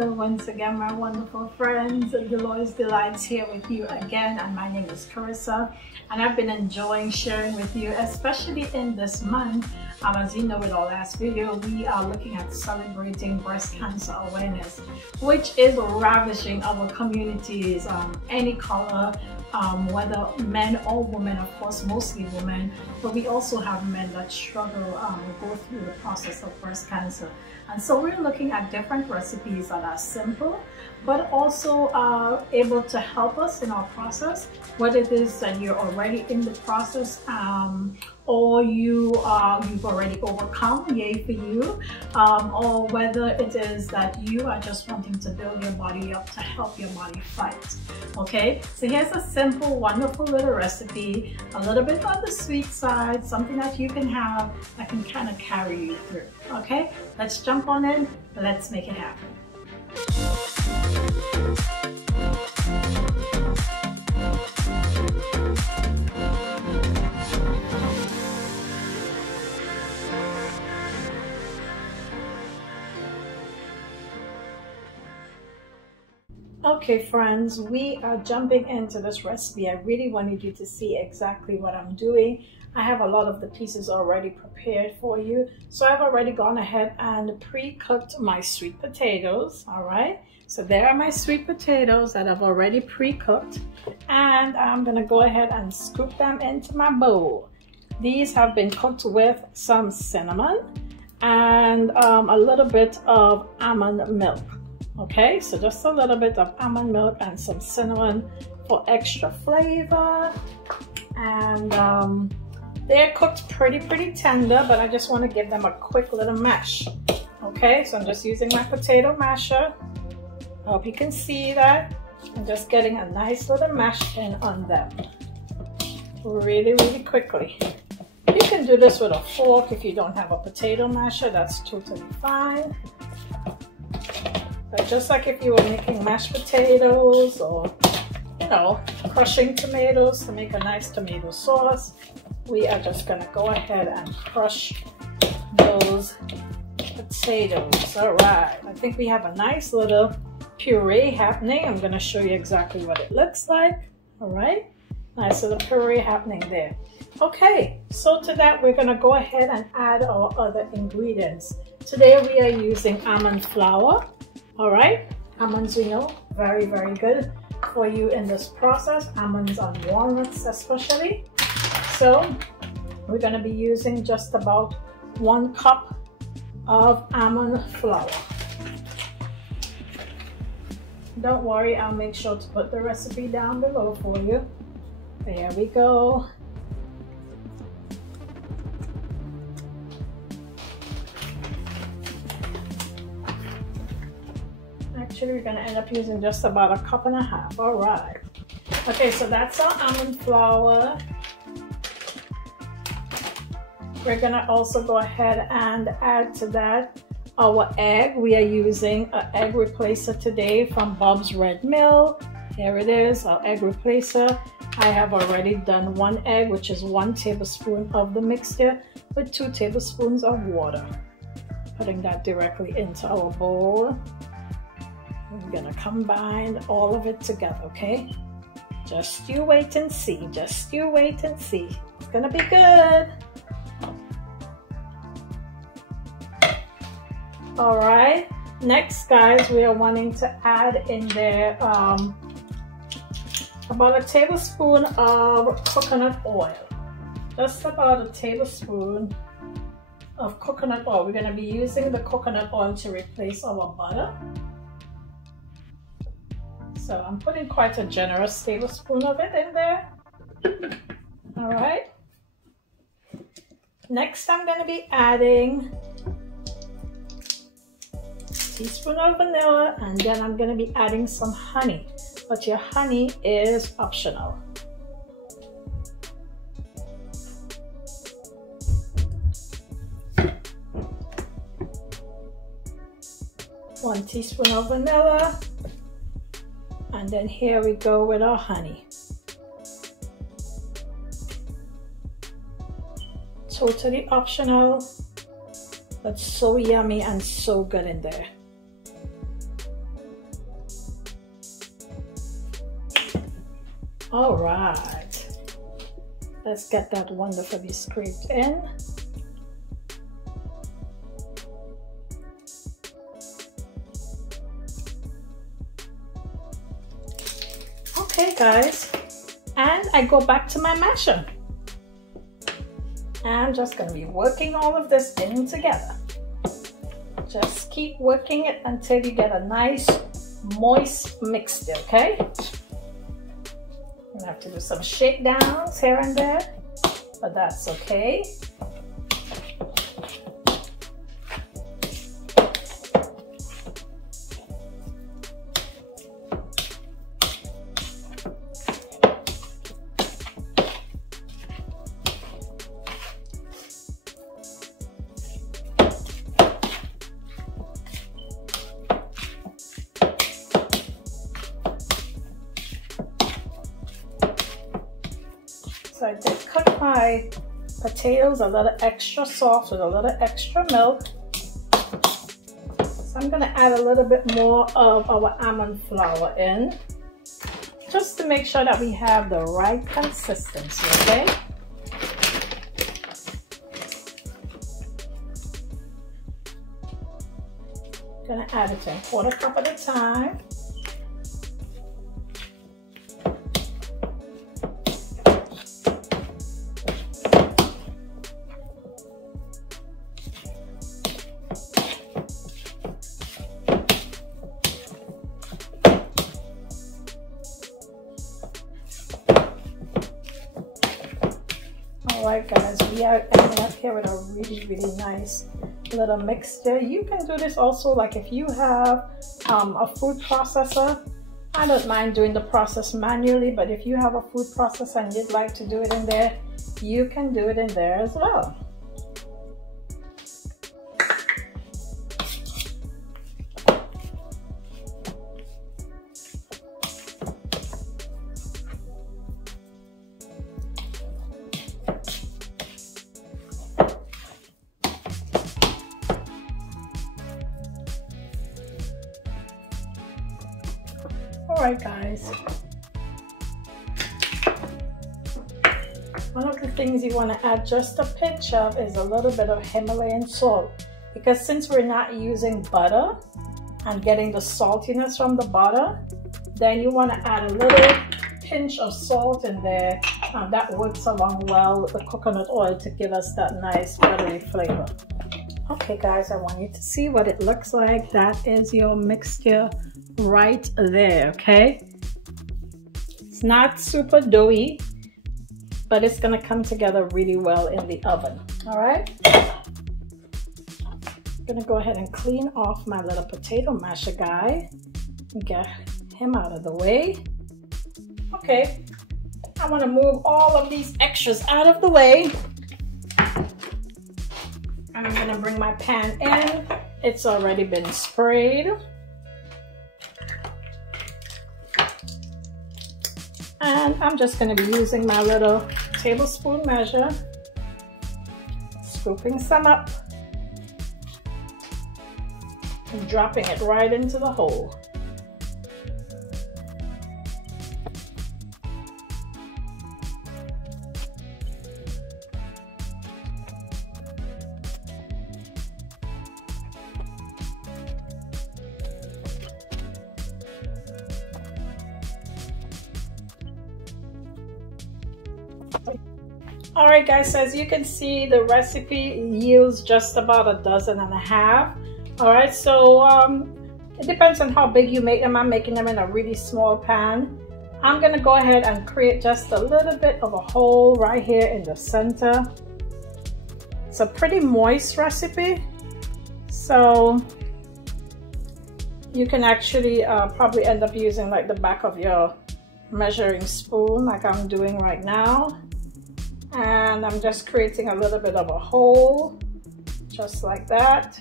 Hello once again, my wonderful friends. Dolores Delights here with you again, and my name is Carissa, and I've been enjoying sharing with you, especially in this month. As you know, with our last video, we are looking at celebrating breast cancer awareness, which is ravishing our communities, any color, whether men or women, of course, mostly women, but we also have men that struggle go through the process of breast cancer. And so we're looking at different recipes that are simple, but also able to help us in our process, whether it is that you're already in the process or you've already overcome, yay for you, or whether it is that you are just wanting to build your body up to help your body fight. Okay, so here's a simple, wonderful little recipe, a little bit on the sweet side, something that you can have that can kind of carry you through. Okay, let's jump on in, let's make it happen. Okay friends, we are jumping into this recipe. I really wanted you to see exactly what I'm doing. I have a lot of the pieces already prepared for you. So I've already gone ahead and pre-cooked my sweet potatoes, all right? So there are my sweet potatoes that I've already pre-cooked, and I'm gonna go ahead and scoop them into my bowl. These have been cooked with some cinnamon and a little bit of almond milk. Okay, so just a little bit of almond milk and some cinnamon for extra flavor. And they're cooked pretty tender, but I just want to give them a quick little mash. Okay, so I'm just using my potato masher. I hope you can see that. I'm just getting a nice little mash in on them really quickly. You can do this with a fork if you don't have a potato masher, that's totally fine. But just like if you were making mashed potatoes or, you know, crushing tomatoes to make a nice tomato sauce, we are just gonna go ahead and crush those potatoes. All right, I think we have a nice little puree happening. I'm gonna show you exactly what it looks like. All right, nice little puree happening there. Okay, so to that, we're gonna go ahead and add our other ingredients. Today we are using almond flour. All right, almonds, you know, very good for you in this process. Almonds and walnuts especially. So we're going to be using just about 1 cup of almond flour. Don't worry, I'll make sure to put the recipe down below for you. There we go. Actually, we're going to end up using just about 1.5 cups. All right. Okay, so that's our almond flour. We're going to also go ahead and add to that our egg. We are using an egg replacer today from Bob's Red Mill. Here it is, our egg replacer. I have already done 1 egg, which is 1 tablespoon of the mixture with 2 tablespoons of water. Putting that directly into our bowl. We're gonna combine all of it together, okay? Just you wait and see, just you wait and see. It's gonna be good. All right, next guys, we are wanting to add in there about a tablespoon of coconut oil. Just about a tablespoon of coconut oil. We're gonna be using the coconut oil to replace our butter. So I'm putting quite a generous tablespoon of it in there. All right. Next, I'm going to be adding a teaspoon of vanilla, and then I'm going to be adding some honey. But your honey is optional. One teaspoon of vanilla. And then here we go with our honey. Totally optional, but so yummy and so good in there. All right, let's get that wonderfully scraped in. Okay guys, and I go back to my masher. I'm just going to be working all of this in together. Just keep working it until you get a nice moist mixture, okay? You have to do some shakedowns here and there, but that's okay. So I did cook my potatoes a little extra soft with a little extra milk. So I'm going to add a little bit more of our almond flour in, just to make sure that we have the right consistency, okay? I'm going to add it in 1/4 cup at a time. Alright guys, we are ending up here with a really nice little mixture. You can do this also, like if you have a food processor. I don't mind doing the process manually, but if you have a food processor and you'd like to do it in there, you can do it in there as well. Alright guys, one of the things you want to add just a pinch of is a little bit of Himalayan salt, because since we're not using butter and getting the saltiness from the butter, then you want to add a little pinch of salt in there. That works along well with the coconut oil to give us that nice buttery flavor. Okay guys, I want you to see what it looks like. That is your mixture right there, okay? It's not super doughy, but it's gonna come together really well in the oven. All right, I'm gonna go ahead and clean off my little potato masher guy and get him out of the way. Okay, I want to move all of these extras out of the way. I'm gonna bring my pan in. It's already been sprayed. And I'm just going to be using my little tablespoon measure, scooping some up and dropping it right into the hole. Alright guys, so as you can see, the recipe yields just about 1.5 dozen. Alright, so it depends on how big you make them. I'm making them in a really small pan. I'm going to go ahead and create just a little bit of a hole right here in the center. It's a pretty moist recipe, so you can actually probably end up using like the back of your measuring spoon like I'm doing right now. And I'm just creating a little bit of a hole, just like that.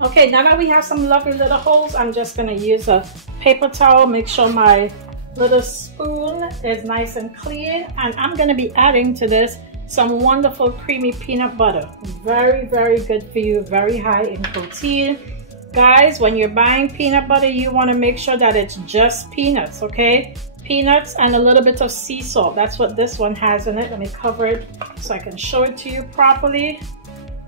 Okay, now that we have some lovely little holes, I'm just going to use a paper towel, make sure my little spoon is nice and clean, and I'm going to be adding to this some wonderful creamy peanut butter. Very, very good for you, very high in protein. Guys, when you're buying peanut butter, you want to make sure that it's just peanuts, okay? Peanuts and a little bit of sea salt. That's what this one has in it. Let me cover it so I can show it to you properly.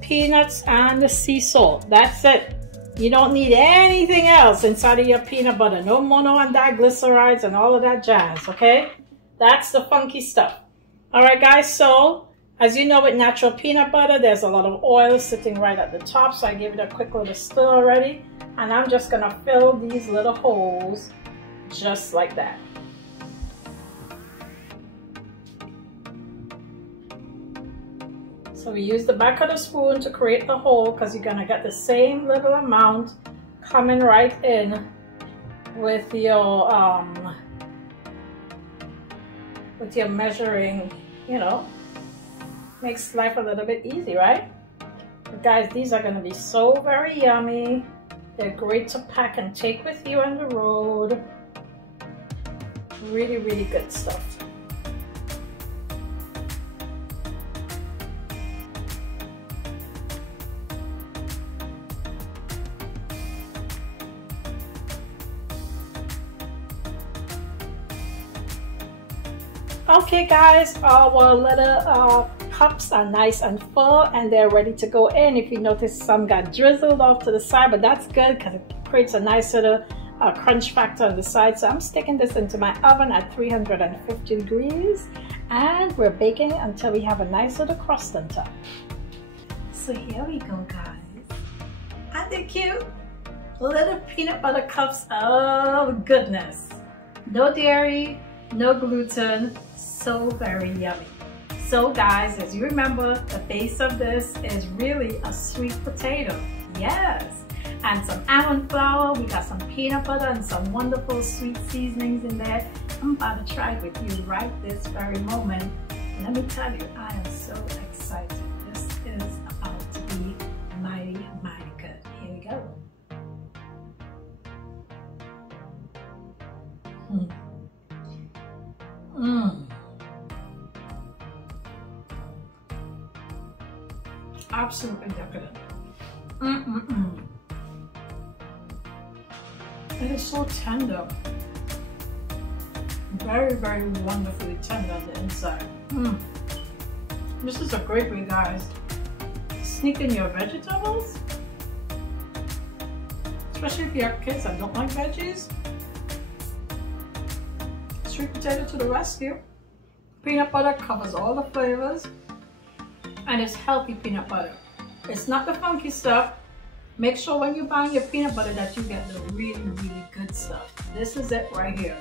Peanuts and the sea salt. That's it. You don't need anything else inside of your peanut butter. No mono and diglycerides and all of that jazz, okay? That's the funky stuff. All right, guys, so as you know, with natural peanut butter, there's a lot of oil sitting right at the top. So I gave it a quick little stir already. And I'm just gonna fill these little holes just like that. So we use the back of the spoon to create the hole because you're gonna get the same little amount coming right in with your measuring, you know, makes life a little bit easy, right? But guys, these are gonna be so very yummy. They're great to pack and take with you on the road. Really, really good stuff. Okay guys, our little cups are nice and full and they're ready to go in. If you notice, some got drizzled off to the side, but that's good because it creates a nice little crunch factor on the side. So I'm sticking this into my oven at 350 degrees and we're baking until we have a nice little crust on top. So here we go, guys. Aren't they cute? Little peanut butter cups. Oh goodness. No dairy, no gluten. So very yummy. So guys, as you remember, the base of this is really a sweet potato. Yes. And some almond flour. We got some peanut butter and some wonderful sweet seasonings in there. I'm about to try it with you right this very moment. Let me tell you, I am so excited. This is about to be mighty, mighty good. Here we go. Absolutely decadent. It is so tender. Very, very wonderfully tender on the inside. This is a great way, guys. Sneak in your vegetables. Especially if you have kids that don't like veggies. Sweet potato to the rescue. Peanut butter covers all the flavors. And it's healthy peanut butter. It's not the funky stuff. Make sure when you're buying your peanut butter that you get the really, really good stuff. This is it right here.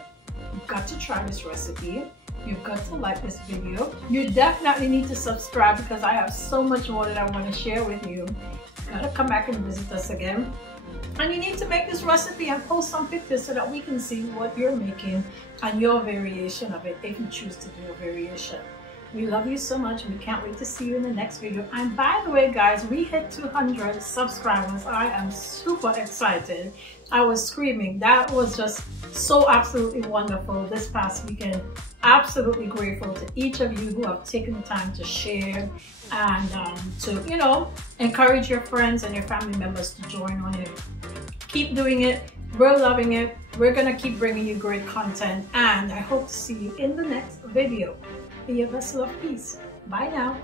You've got to try this recipe. You've got to like this video. You definitely need to subscribe because I have so much more that I want to share with you. You've got to come back and visit us again. And you need to make this recipe and post some pictures so that we can see what you're making and your variation of it if you choose to do a variation. We love you so much. We can't wait to see you in the next video. And by the way, guys, we hit 200 subscribers. I am super excited. I was screaming. That was just so absolutely wonderful this past weekend. Absolutely grateful to each of you who have taken the time to share and to, you know, encourage your friends and your family members to join on it. Keep doing it. We're loving it. We're going to keep bringing you great content. And I hope to see you in the next video. Be a vessel of peace. Bye now.